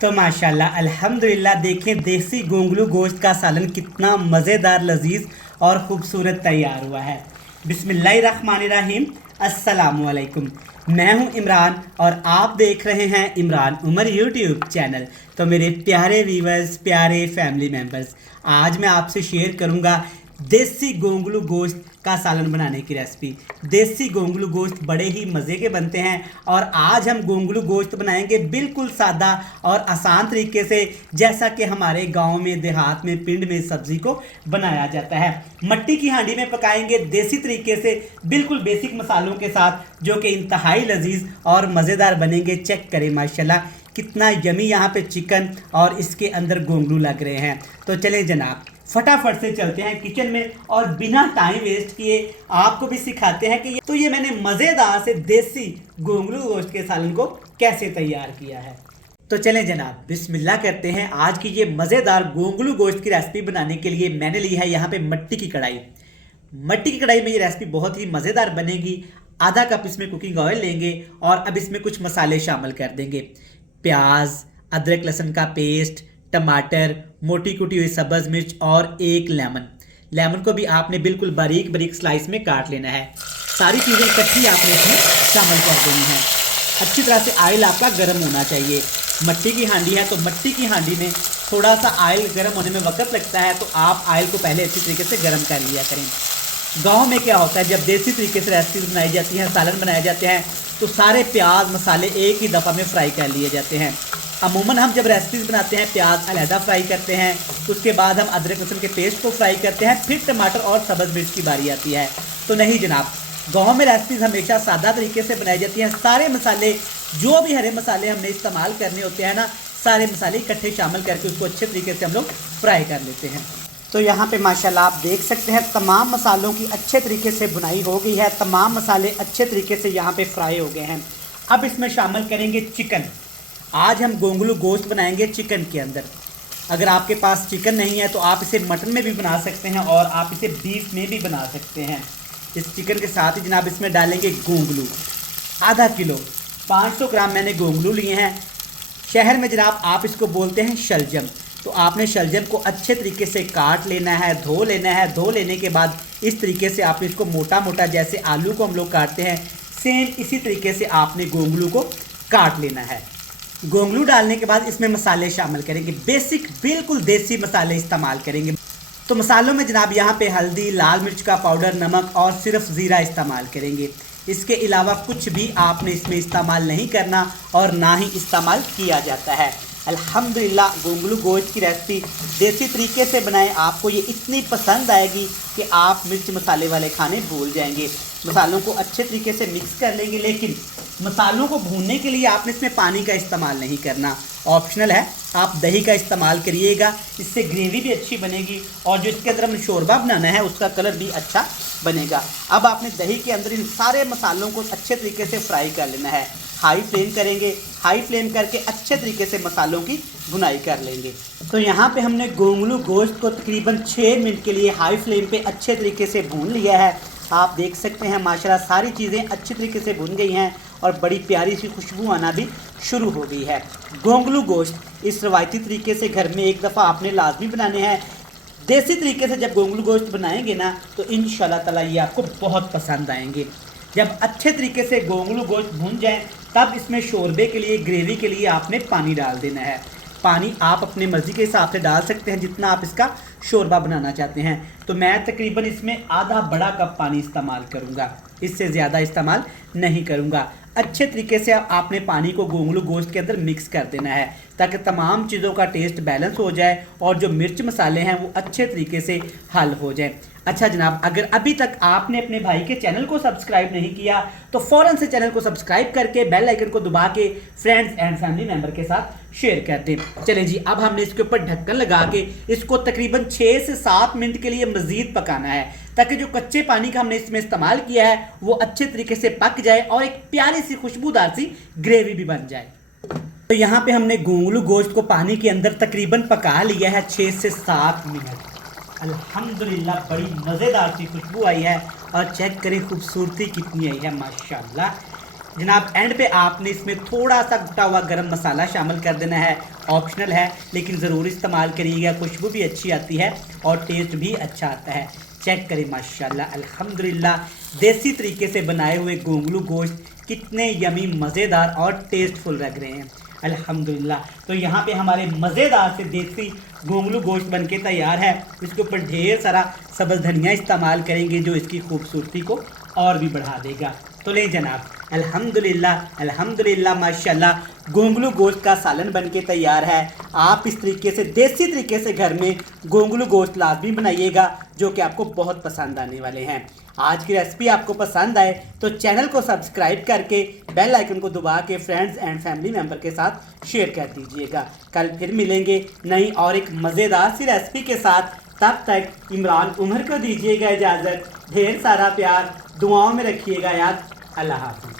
तो माशाल्लाह अल्हम्दुलिल्लाह देखें देसी गोंगलू गोश्त का सालन कितना मज़ेदार लजीज और ख़ूबसूरत तैयार हुआ है। बिस्मिल्लाहिर्रहमानिर्रहीम। अस्सलामुअलैकुम। मैं हूं इमरान और आप देख रहे हैं इमरान उमर यूट्यूब चैनल। तो मेरे प्यारे व्यूवर्स, प्यारे फैमिली मेम्बर्स, आज मैं आपसे शेयर करूंगा देसी गोंगलू गोश्त का सालन बनाने की रेसिपी। देसी गोंगलू गोश्त बड़े ही मज़े के बनते हैं और आज हम गोंगलू गोश्त बनाएंगे बिल्कुल सादा और आसान तरीके से, जैसा कि हमारे गांव में, देहात में, पिंड में सब्ज़ी को बनाया जाता है। मट्टी की हांडी में पकाएंगे देसी तरीके से, बिल्कुल बेसिक मसालों के साथ, जो कि इंतहाई लजीज और मज़ेदार बनेंगे। चेक करें माशाल्लाह कितना यमी यहाँ पे चिकन और इसके अंदर गोंगलू लग रहे हैं। तो चलें जनाब, फटाफट से चलते हैं किचन में और बिना टाइम वेस्ट किए आपको भी सिखाते हैं कि ये मैंने मज़ेदार से देसी गोंगलू गोश्त के सालन को कैसे तैयार किया है। तो चलें जनाब, बिस्मिल्लाह करते हैं। आज की ये मज़ेदार गोंगलू गोश्त की रेसिपी बनाने के लिए मैंने ली है यहाँ पे मट्टी की कढ़ाई। मट्टी की कढ़ाई में ये रेसिपी बहुत ही मज़ेदार बनेगी। आधा कप इसमें कुकिंग ऑयल लेंगे और अब इसमें कुछ मसाले शामिल कर देंगे। प्याज, अदरक लहसुन का पेस्ट, टमाटर, मोटी कुटी हुई सब्ज़ मिर्च और एक लेमन को भी आपने बिल्कुल बारीक बारीक स्लाइस में काट लेना है। सारी चीज़ें इकट्ठी आपने इसमें शामिल कर देनी है। अच्छी तरह से ऑयल आपका गर्म होना चाहिए। मट्टी की हांडी है तो मट्टी की हांडी में थोड़ा सा ऑयल गर्म होने में वक्त लगता है, तो आप ऑयल को पहले अच्छी तरीके से गर्म कर लिया करें। गाँव में क्या होता है, जब देसी तरीके से रेसिपीज बनाई जाती हैं, सालन बनाए जाते हैं, तो सारे प्याज मसाले एक ही दफ़ा में फ्राई कर लिए जाते हैं। अमूमन हम जब रेसिपीज़ बनाते हैं प्याज अलहदा फ्राई करते हैं, उसके बाद हम अदरक लहसुन के पेस्ट को फ्राई करते हैं, फिर टमाटर और सब्ज़ मिर्च की बारी आती है। तो नहीं जनाब, गाँव में रेसिपीज़ हमेशा सादा तरीके से बनाई जाती हैं। सारे मसाले, जो भी हरे मसाले हमने इस्तेमाल करने होते हैं ना, सारे मसाले इकट्ठे शामिल करके उसको अच्छे तरीके से हम लोग फ्राई कर लेते हैं। तो यहाँ पे माशाल्लाह आप देख सकते हैं तमाम मसालों की अच्छे तरीके से बुनाई हो गई है। तमाम मसाले अच्छे तरीके से यहाँ पे फ्राई हो गए हैं। अब इसमें शामिल करेंगे चिकन। आज हम गोंगलू गोश्त बनाएंगे चिकन के अंदर। अगर आपके पास चिकन नहीं है तो आप इसे मटन में भी बना सकते हैं और आप इसे बीफ में भी बना सकते हैं। इस चिकन के साथ ही जनाब इसमें डालेंगे गोंगलू। आधा किलो 500 ग्राम मैंने गोंगलू लिए हैं। शहर में जनाब आप इसको बोलते हैं शलजम। तो आपने शलजम को अच्छे तरीके से काट लेना है, धो लेना है। धो लेने के बाद इस तरीके से आपने इसको मोटा मोटा, जैसे आलू को हम लोग काटते हैं, सेम इसी तरीके से आपने गोंगलू को काट लेना है। गोंगलू डालने के बाद इसमें मसाले शामिल करेंगे। बेसिक बिल्कुल देसी मसाले इस्तेमाल करेंगे। तो मसालों में जनाब यहाँ पे हल्दी, लाल मिर्च का पाउडर, नमक और सिर्फ ज़ीरा इस्तेमाल करेंगे। इसके अलावा कुछ भी आपने इसमें इस्तेमाल नहीं करना और ना ही इस्तेमाल किया जाता है। अल्हम्दुलिल्लाह गोंगलू गोश्त की रेसिपी देसी तरीके से बनाएं, आपको ये इतनी पसंद आएगी कि आप मिर्च मसाले वाले खाने भूल जाएंगे। मसालों को अच्छे तरीके से मिक्स कर लेंगे, लेकिन मसालों को भूनने के लिए आपने इसमें पानी का इस्तेमाल नहीं करना, ऑप्शनल है। आप दही का इस्तेमाल करिएगा, इससे ग्रेवी भी अच्छी बनेगी और जो इसके अंदर हमने शोरबा बनाना है उसका कलर भी अच्छा बनेगा। अब आपने दही के अंदर इन सारे मसालों को अच्छे तरीके से फ्राई कर लेना है। हाई फ्लेम करेंगे, हाई फ्लेम करके अच्छे तरीके से मसालों की भुनाई कर लेंगे। तो यहाँ पे हमने गोंगलू गोश्त को तकरीबन 6 मिनट के लिए हाई फ्लेम पे अच्छे तरीके से भून लिया है। आप देख सकते हैं माशाल्लाह सारी चीज़ें अच्छी तरीके से भुन गई हैं और बड़ी प्यारी सी खुशबू आना भी शुरू हो गई है। गोंगलू गोश्त इस रवायती तरीके से घर में एक दफ़ा आपने लाजमी बनाने हैं। देसी तरीके से जब गोंगलू गोश्त बनाएंगे ना, तो इंशाल्लाह ताला ये आपको बहुत पसंद आएंगे। जब अच्छे तरीके से गोंगलू गोश्त भून जाए, तब इसमें शोरबे के लिए, ग्रेवी के लिए आपने पानी डाल देना है। पानी आप अपने मर्ज़ी के हिसाब से डाल सकते हैं, जितना आप इसका शोरबा बनाना चाहते हैं। तो मैं तकरीबन इसमें आधा बड़ा कप पानी इस्तेमाल करूँगा, इससे ज़्यादा इस्तेमाल नहीं करूँगा। अच्छे तरीके से आपने पानी को गोंगलू गोश्त के अंदर मिक्स कर देना है, ताकि तमाम चीज़ों का टेस्ट बैलेंस हो जाए और जो मिर्च मसाले हैं वो अच्छे तरीके से हल हो जाए। अच्छा जनाब, अगर अभी तक आपने अपने भाई के चैनल को सब्सक्राइब नहीं किया तो फ़ौरन से चैनल को सब्सक्राइब करके बेल आइकन को दबा के फ्रेंड्स एंड फैमिली मेम्बर के साथ शेयर कर दें। चलें जी, अब हमने इसके ऊपर ढक्कन लगा के इसको तकरीबन 6 से 7 मिनट के लिए मज़ीद पकाना है, ताकि जो कच्चे पानी का हमने इसमें इस्तेमाल किया है वो अच्छे तरीके से पक जाए और एक प्यारी सी खुशबूदार सी ग्रेवी भी बन जाए। तो यहाँ पे हमने गोंगलू गोश्त को पानी के अंदर तकरीबन पका लिया है 6 से 7 मिनट। अल्हम्दुलिल्लाह बड़ी मज़ेदार सी खुशबू आई है और चेक करें खूबसूरती कितनी आई है माशाल्लाह। जनाब एंड पे आपने इसमें थोड़ा सा कुटा हुआ गरम मसाला शामिल कर देना है, ऑप्शनल है लेकिन ज़रूर इस्तेमाल करिएगा, खुशबू भी अच्छी आती है और टेस्ट भी अच्छा आता है। चेक करें माशाल्लाह अल्हम्दुलिल्लाह, देसी तरीके से बनाए हुए गोंगलू गोश्त कितने यमी मज़ेदार और टेस्टफुल लग रहे हैं अल्हम्दुलिल्लाह। तो यहाँ पे हमारे मज़ेदार से देसी गोंगलू गोश्त बनके तैयार है। इसके ऊपर ढेर सारा सब्ज़ धनिया इस्तेमाल करेंगे जो इसकी खूबसूरती को और भी बढ़ा देगा। तो ले जनाब अल्हम्दुलिल्लाह अल्हम्दुलिल्लाह माशाल्लाह गोंगलू गोश्त का सालन बनके तैयार है। आप इस तरीके से देसी तरीके से घर में गोंगलू गोश्त लाजमी बनाइएगा जो कि आपको बहुत पसंद आने वाले हैं। आज की रेसिपी आपको पसंद आए तो चैनल को सब्सक्राइब करके बेल आइकन को दबा के फ्रेंड्स एंड फैमिली मेम्बर के साथ शेयर कर दीजिएगा। कल फिर मिलेंगे नई और एक मज़ेदार सी रेसिपी के साथ। तब तक इमरान उमर को दीजिएगा इजाज़त। ढेर सारा प्यार, दुआओं में रखिएगा याद। अल्लाह हाफ़िज़।